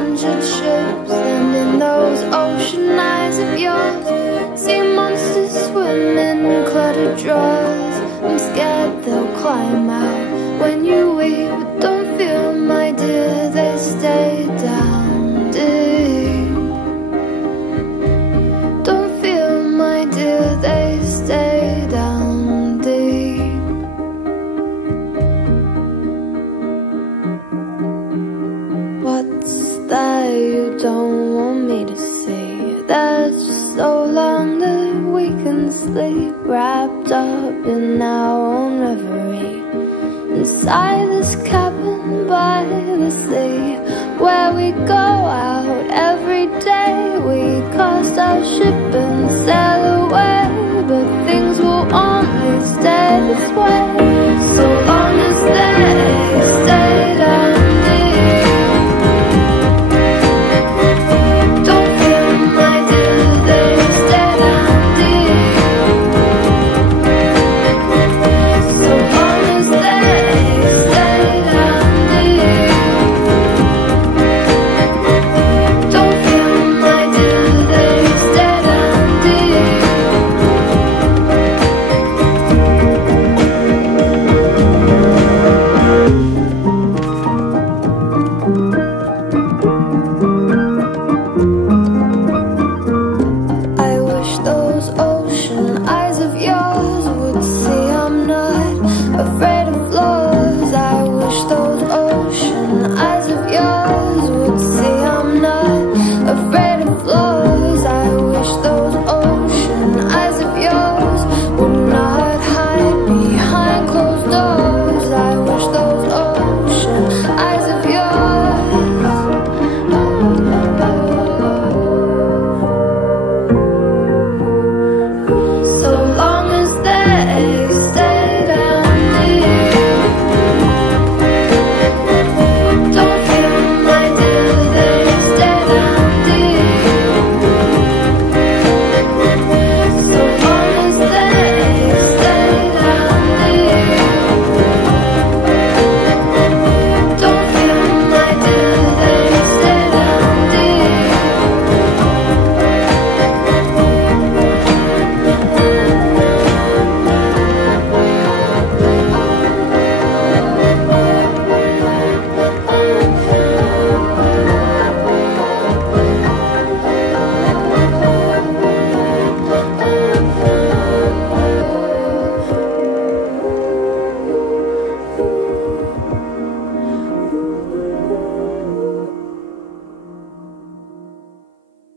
100 ships, and in those ocean eyes of yours, see monsters swimming in cluttered drawers. I'm scared they'll climb out when you weep, but don't feel, my dear, they stay down deep. Don't feel, my dear, they stay down deep. What's that you don't want me to see? That's just so long that we can sleep, wrapped up in our own reverie, inside this cabin by the sea, where we go out every day. We cast our ship and sail